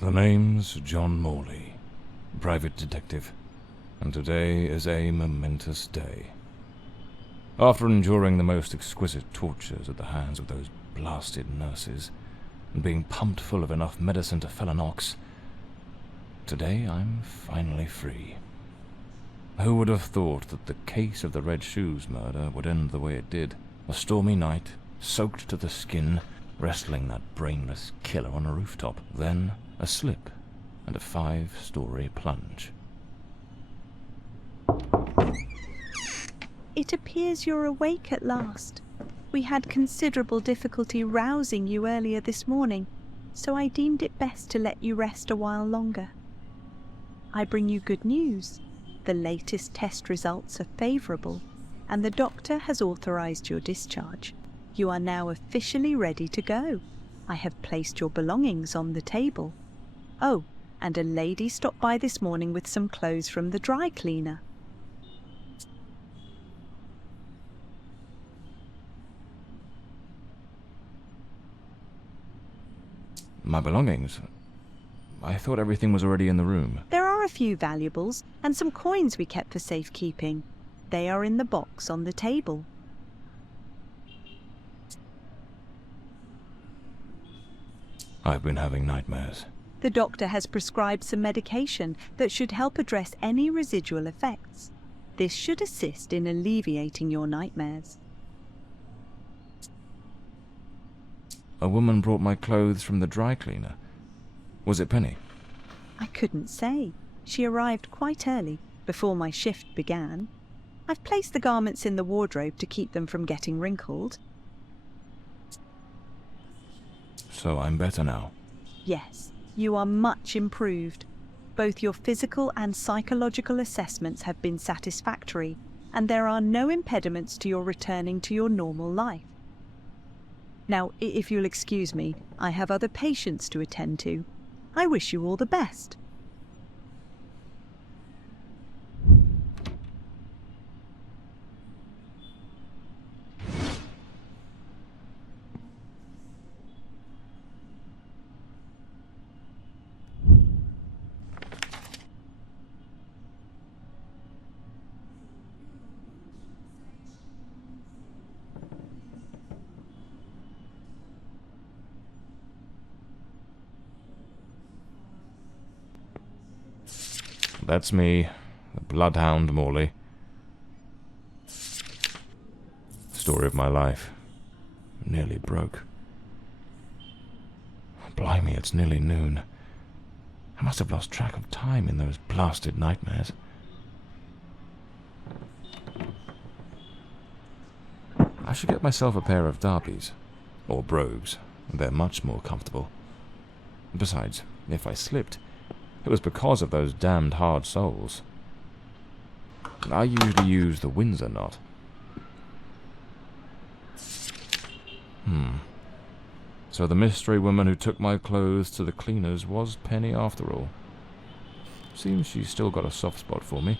The name's John Morley, private detective, and today is a momentous day. After enduring the most exquisite tortures at the hands of those blasted nurses, and being pumped full of enough medicine to fell an ox, today I'm finally free. Who would have thought that the case of the Red Shoes murder would end the way it did? A stormy night, soaked to the skin, wrestling that brainless killer on a rooftop. Then a slip and a 5-story plunge. It appears you're awake at last. We had considerable difficulty rousing you earlier this morning, so I deemed it best to let you rest a while longer. I bring you good news. The latest test results are favourable, and the doctor has authorised your discharge. You are now officially ready to go. I have placed your belongings on the table. Oh, and a lady stopped by this morning with some clothes from the dry cleaner. My belongings? I thought everything was already in the room. There are a few valuables and some coins we kept for safekeeping. They are in the box on the table. I've been having nightmares. The doctor has prescribed some medication that should help address any residual effects. This should assist in alleviating your nightmares. A woman brought my clothes from the dry cleaner. Was it Penny? I couldn't say. She arrived quite early, before my shift began. I've placed the garments in the wardrobe to keep them from getting wrinkled. So I'm better now? Yes, you are much improved. Both your physical and psychological assessments have been satisfactory, and there are no impediments to your returning to your normal life. Now, if you'll excuse me, I have other patients to attend to. I wish you all the best. That's me, the bloodhound Morley. Story of my life. Nearly broke. Blimey, it's nearly noon. I must have lost track of time in those blasted nightmares. I should get myself a pair of derbies, or brogues. They're much more comfortable. Besides, if I slipped, it was because of those damned hard soles. I usually use the Windsor knot. So the mystery woman who took my clothes to the cleaners was Penny after all. Seems she's still got a soft spot for me.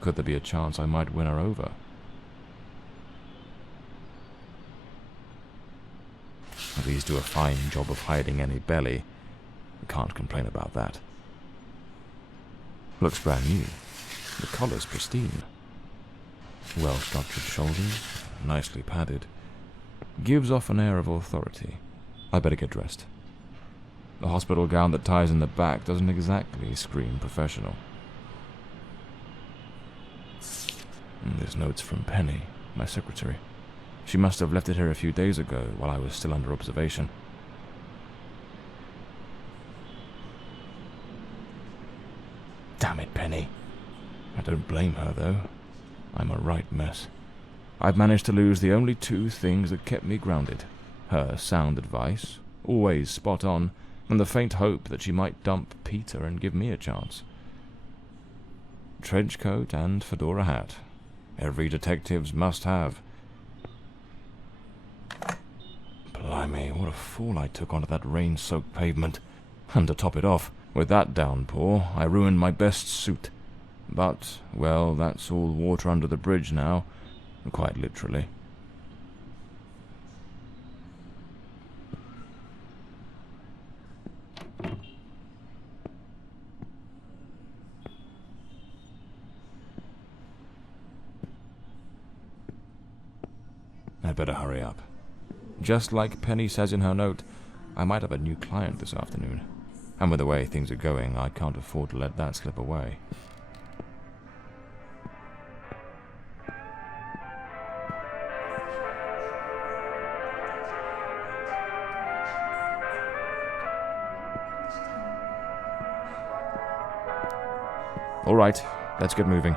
Could there be a chance I might win her over? These do a fine job of hiding any belly. Can't complain about that. Looks brand new. The collar's pristine. Well-structured shoulders, nicely padded. Gives off an air of authority. I better get dressed. The hospital gown that ties in the back doesn't exactly scream professional. There's notes from Penny, my secretary. She must have left it here a few days ago while I was still under observation. Damn it, Penny. I don't blame her, though. I'm a right mess. I've managed to lose the only two things that kept me grounded. Her sound advice, always spot on, and the faint hope that she might dump Peter and give me a chance. Trench coat and fedora hat. Every detective's must-have. Blimey, what a fool I took onto that rain-soaked pavement. And to top it off, with that downpour, I ruined my best suit. But, well, that's all water under the bridge now, quite literally. better hurry up. Just like Penny says in her note, I might have a new client this afternoon. And with the way things are going, I can't afford to let that slip away. All right, let's get moving.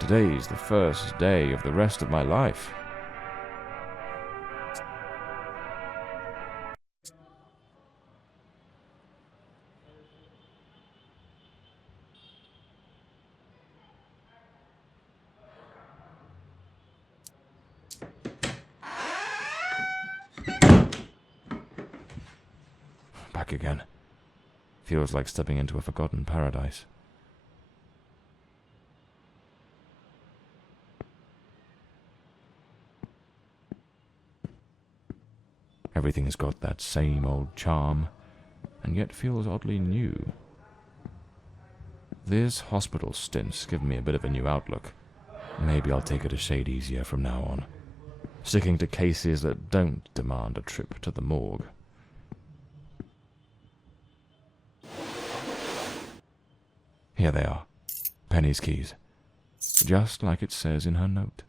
Today's the first day of the rest of my life. Back again. Feels like stepping into a forgotten paradise. Everything's got that same old charm, and yet feels oddly new. This hospital stint's given me a bit of a new outlook. Maybe I'll take it a shade easier from now on, sticking to cases that don't demand a trip to the morgue. Here they are, Penny's keys, just like it says in her note.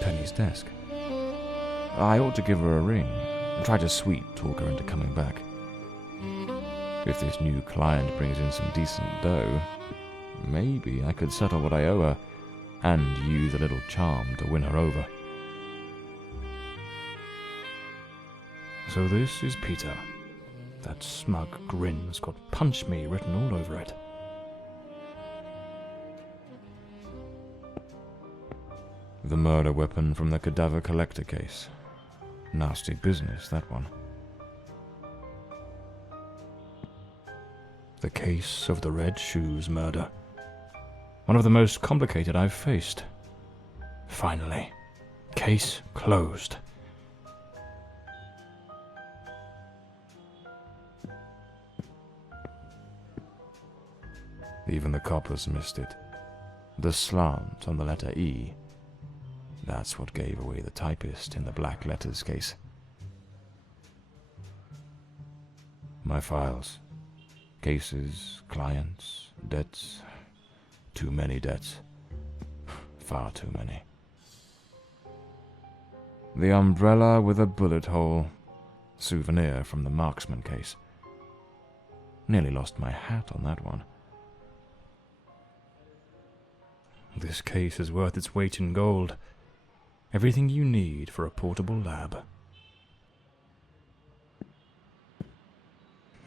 Penny's desk. I ought to give her a ring and try to sweet-talk her into coming back. If this new client brings in some decent dough, maybe I could settle what I owe her and use a little charm to win her over. So this is Peter. That smug grin's got "Punch Me" written all over it. The murder weapon from the cadaver collector case. Nasty business, that one. The case of the Red Shoes murder. One of the most complicated I've faced. Finally. Case closed. Even the coppers missed it. The slant on the letter E. That's what gave away the typist in the black letters case. My files. Cases, clients, debts. Too many debts. Far too many. The umbrella with a bullet hole. Souvenir from the marksman case. Nearly lost my hat on that one. This case is worth its weight in gold. Everything you need for a portable lab.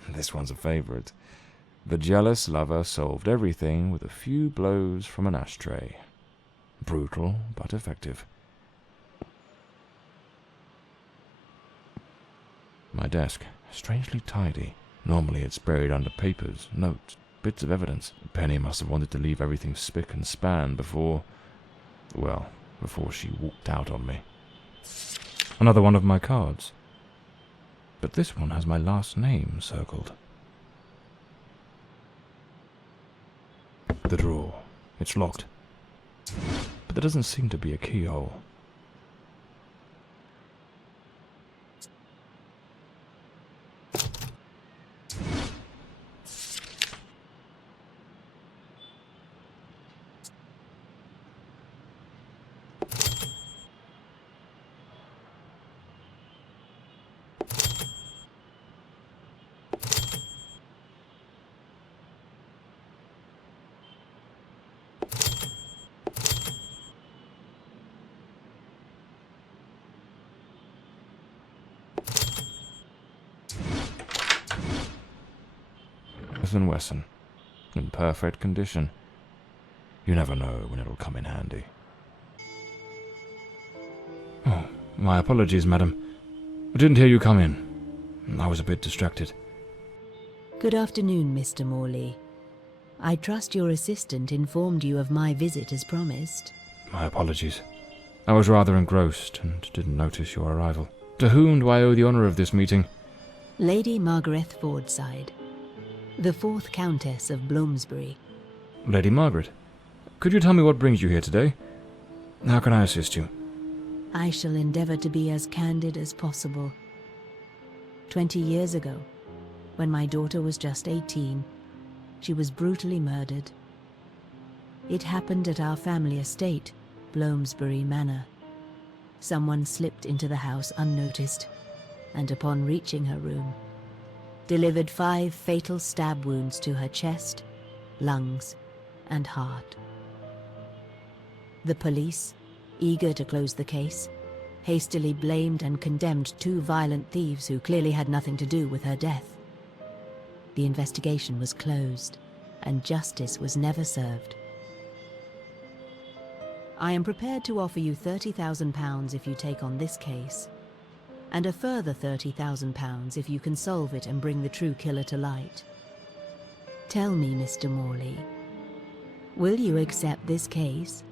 This one's a favorite. The jealous lover solved everything with a few blows from an ashtray. Brutal, but effective. My desk, strangely tidy. Normally it's buried under papers, notes, bits of evidence. Penny must have wanted to leave everything spick and span before she walked out on me. Another one of my cards. But this one has my last name circled. The drawer. It's locked. But there doesn't seem to be a keyhole. Smith & Wesson, in perfect condition. You never know when it'll come in handy. Oh, my apologies, madam. I didn't hear you come in. I was a bit distracted. Good afternoon, Mr. Morley. I trust your assistant informed you of my visit as promised. My apologies. I was rather engrossed and didn't notice your arrival. To whom do I owe the honor of this meeting? Lady Margaret Fordside, the 4th Countess of Bloomsbury. Lady Margaret, could you tell me what brings you here today? How can I assist you? I shall endeavour to be as candid as possible. 20 years ago, when my daughter was just 18, she was brutally murdered. It happened at our family estate, Bloomsbury Manor. Someone slipped into the house unnoticed, and upon reaching her room, delivered 5 fatal stab wounds to her chest, lungs, and heart. The police, eager to close the case, hastily blamed and condemned 2 violent thieves who clearly had nothing to do with her death. The investigation was closed, and justice was never served. I am prepared to offer you £30,000 if you take on this case, and a further £30,000 if you can solve it and bring the true killer to light. Tell me, Mr. Morley, will you accept this case?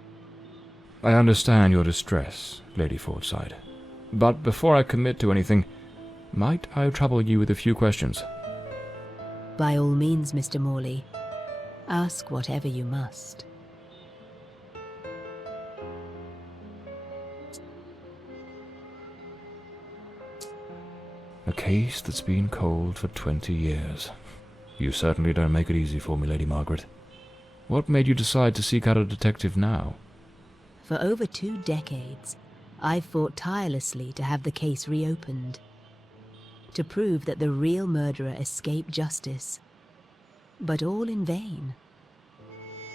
I understand your distress, Lady Fordside. But before I commit to anything, might I trouble you with a few questions? By all means, Mr. Morley. Ask whatever you must. A case that's been cold for 20 years. You certainly don't make it easy for me, Lady Margaret. What made you decide to seek out a detective now? For over 2 decades, I've fought tirelessly to have the case reopened, to prove that the real murderer escaped justice. But all in vain.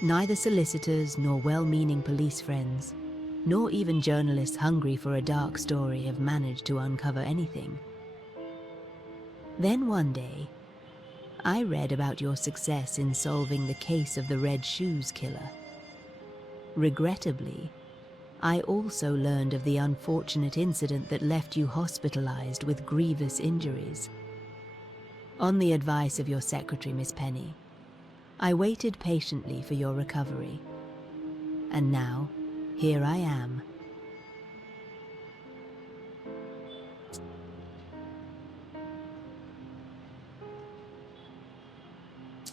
Neither solicitors nor well-meaning police friends, nor even journalists hungry for a dark story have managed to uncover anything. Then one day, I read about your success in solving the case of the Red Shoes killer. Regrettably, I also learned of the unfortunate incident that left you hospitalized with grievous injuries. On the advice of your secretary, Miss Penny, I waited patiently for your recovery. And now, here I am.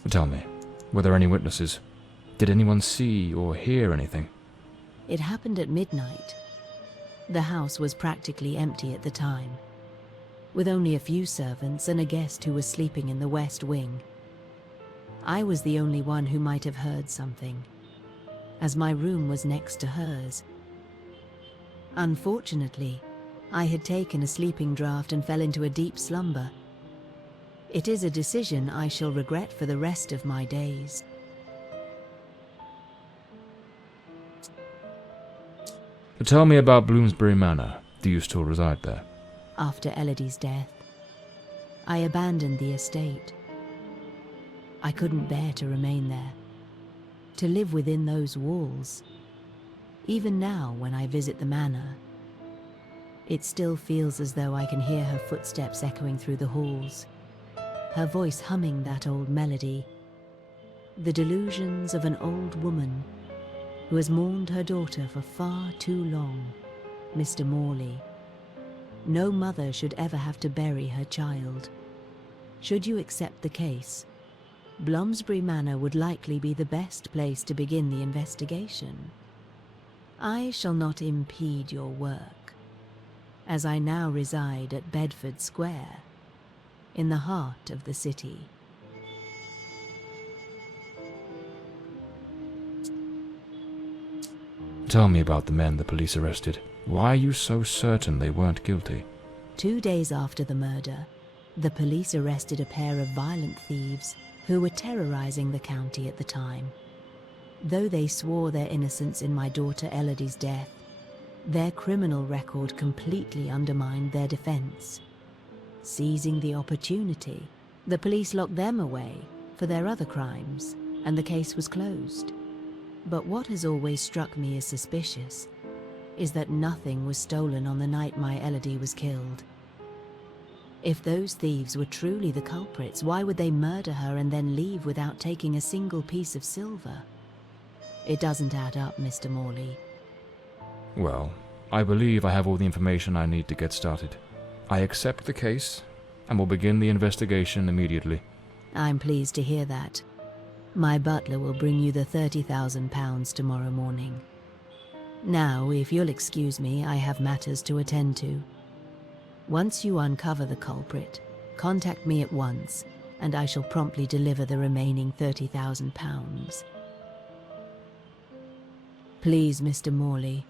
Tell me, were there any witnesses? Did anyone see or hear anything? It happened at midnight. The house was practically empty at the time, with only a few servants and a guest who was sleeping in the west wing. I was the only one who might have heard something, as my room was next to hers. Unfortunately, I had taken a sleeping draught and fell into a deep slumber. It is a decision I shall regret for the rest of my days. Tell me about Bloomsbury Manor. Do you still reside there? After Elodie's death, I abandoned the estate. I couldn't bear to remain there, to live within those walls. Even now, when I visit the manor, it still feels as though I can hear her footsteps echoing through the halls, her voice humming that old melody, the delusions of an old woman who has mourned her daughter for far too long, Mr. Morley. No mother should ever have to bury her child. Should you accept the case, Bloomsbury Manor would likely be the best place to begin the investigation. I shall not impede your work, as I now reside at Bedford Square, in the heart of the city. Tell me about the men the police arrested. Why are you so certain they weren't guilty? 2 days after the murder, the police arrested a pair of violent thieves who were terrorizing the county at the time. Though they swore their innocence in my daughter Elodie's death, their criminal record completely undermined their defense. Seizing the opportunity, the police locked them away for their other crimes, and the case was closed. But what has always struck me as suspicious is that nothing was stolen on the night my Elodie was killed. If those thieves were truly the culprits, why would they murder her and then leave without taking a single piece of silver? It doesn't add up, Mr. Morley. Well, I believe I have all the information I need to get started. I accept the case, and will begin the investigation immediately. I'm pleased to hear that. My butler will bring you the £30,000 tomorrow morning. Now, if you'll excuse me, I have matters to attend to. Once you uncover the culprit, contact me at once, and I shall promptly deliver the remaining £30,000. Please, Mr. Morley,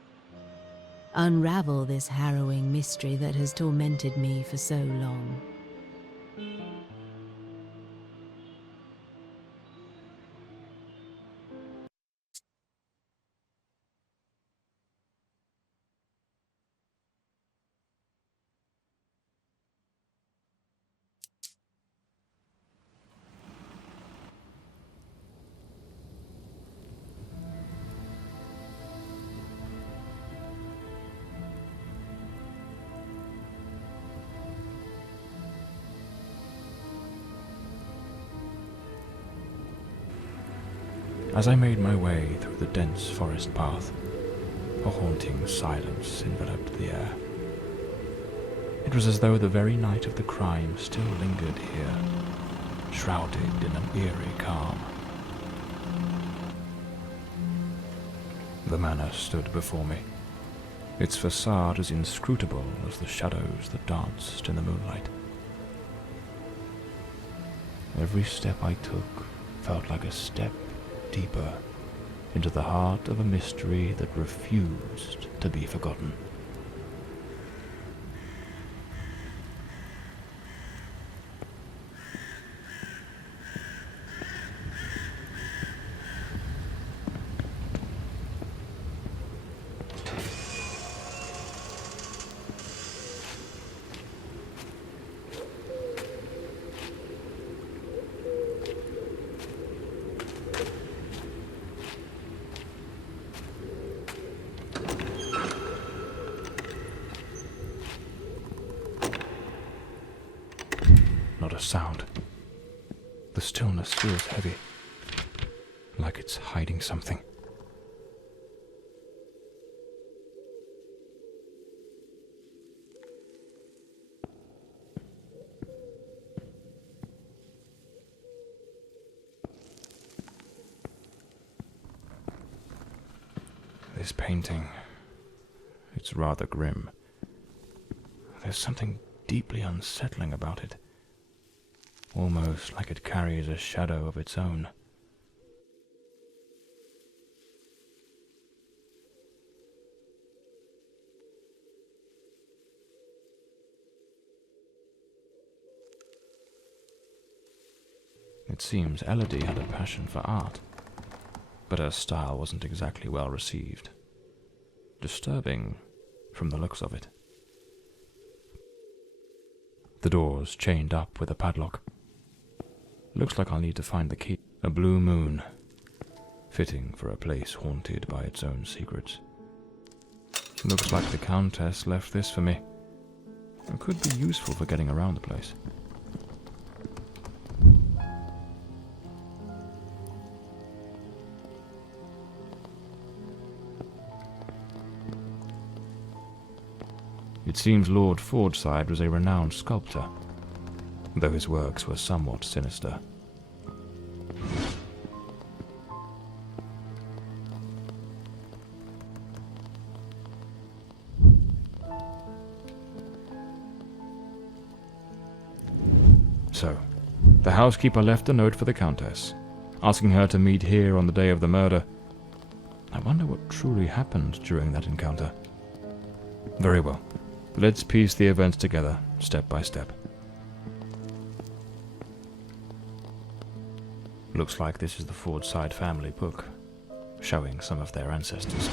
unravel this harrowing mystery that has tormented me for so long. As I made my way through the dense forest path, a haunting silence enveloped the air. It was as though the very night of the crime still lingered here, shrouded in an eerie calm. The manor stood before me, its facade as inscrutable as the shadows that danced in the moonlight. Every step I took felt like a step deeper into the heart of a mystery that refused to be forgotten. Not a sound. The stillness feels heavy, like it's hiding something. This painting, it's rather grim. There's something deeply unsettling about it. Almost like it carries a shadow of its own. It seems Elodie had a passion for art, but her style wasn't exactly well received. Disturbing from the looks of it. The door's chained up with a padlock. Looks like I'll need to find the key. A blue moon, fitting for a place haunted by its own secrets. Looks like the Countess left this for me. It could be useful for getting around the place. It seems Lord Fordside was a renowned sculptor, though his works were somewhat sinister. So, the housekeeper left a note for the Countess, asking her to meet here on the day of the murder. I wonder what truly happened during that encounter. Very well. Let's piece the events together, step by step. Looks like this is the Fordside family book, showing some of their ancestors.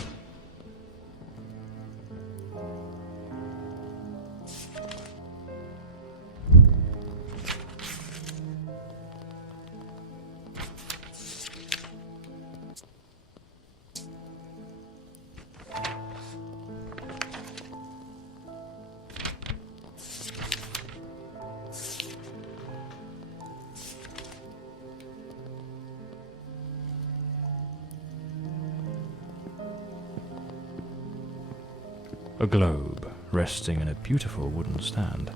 A globe resting in a beautiful wooden stand.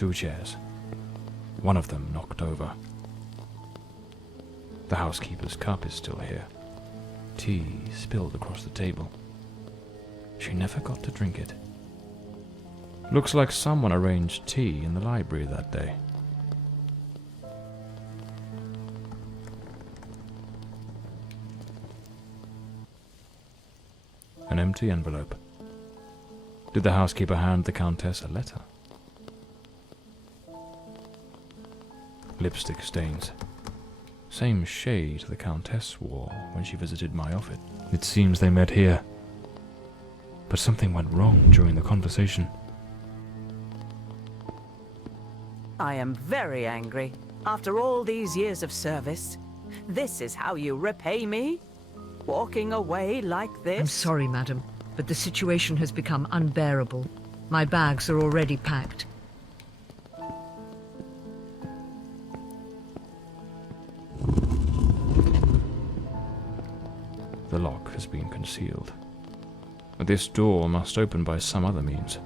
2 chairs, one of them knocked over. The housekeeper's cup is still here. Tea spilled across the table. She never got to drink it. Looks like someone arranged tea in the library that day. An empty envelope. Did the housekeeper hand the Countess a letter? Lipstick stains. Same shade the Countess wore when she visited my office. It seems they met here. But something went wrong during the conversation. I am very angry. After all these years of service, this is how you repay me? Walking away like this? I'm sorry, madam, but the situation has become unbearable. My bags are already packed. The lock has been concealed. This door must open by some other means.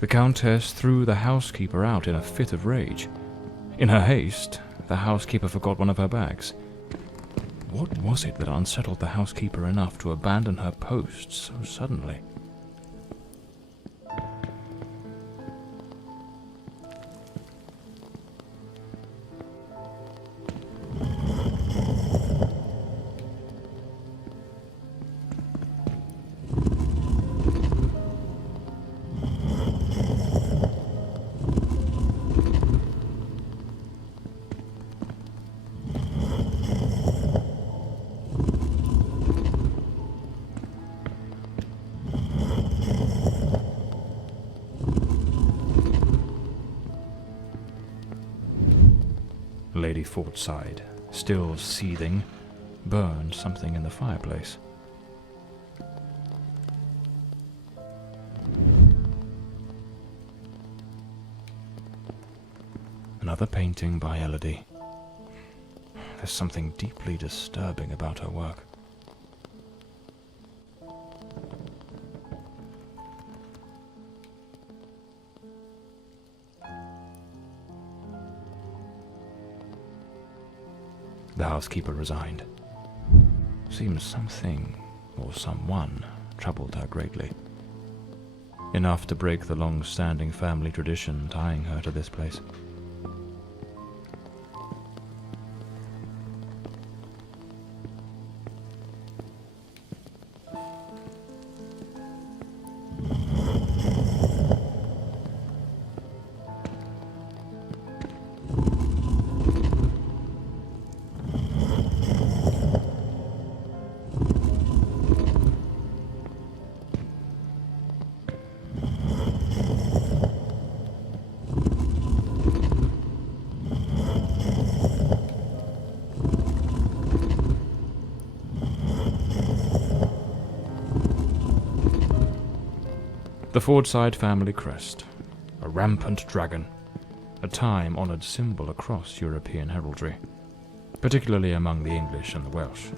The Countess threw the housekeeper out in a fit of rage. In her haste, the housekeeper forgot one of her bags. What was it that unsettled the housekeeper enough to abandon her post so suddenly? Lady Fordside, still seething, burned something in the fireplace. Another painting by Elodie. There's something deeply disturbing about her work. The housekeeper resigned. Seems something, or someone, troubled her greatly. Enough to break the long-standing family tradition tying her to this place. The Fordside family crest, a rampant dragon, a time-honoured symbol across European heraldry, particularly among the English and the Welsh.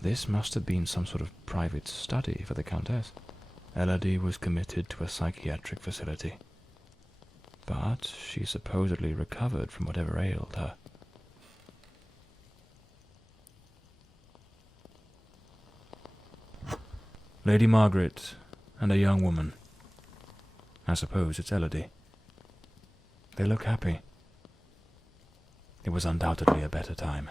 This must have been some sort of private study for the Countess. Elodie was committed to a psychiatric facility, but she supposedly recovered from whatever ailed her. Lady Margaret and a young woman. I suppose it's Elodie. They look happy. It was undoubtedly a better time.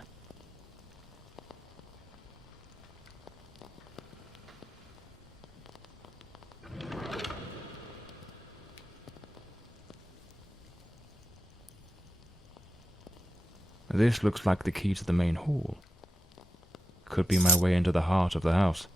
This looks like the key to the main hall. Could be my way into the heart of the house.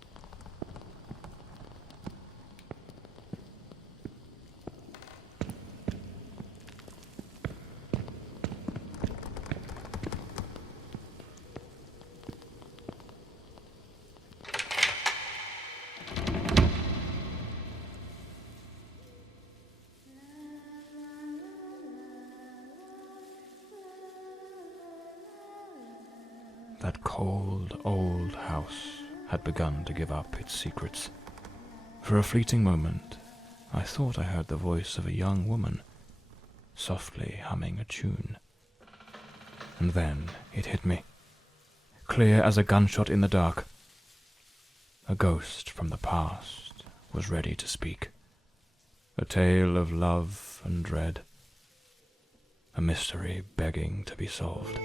That cold, old house had begun to give up its secrets. For a fleeting moment, I thought I heard the voice of a young woman, softly humming a tune. And then it hit me, clear as a gunshot in the dark. A ghost from the past was ready to speak. A tale of love and dread. A mystery begging to be solved.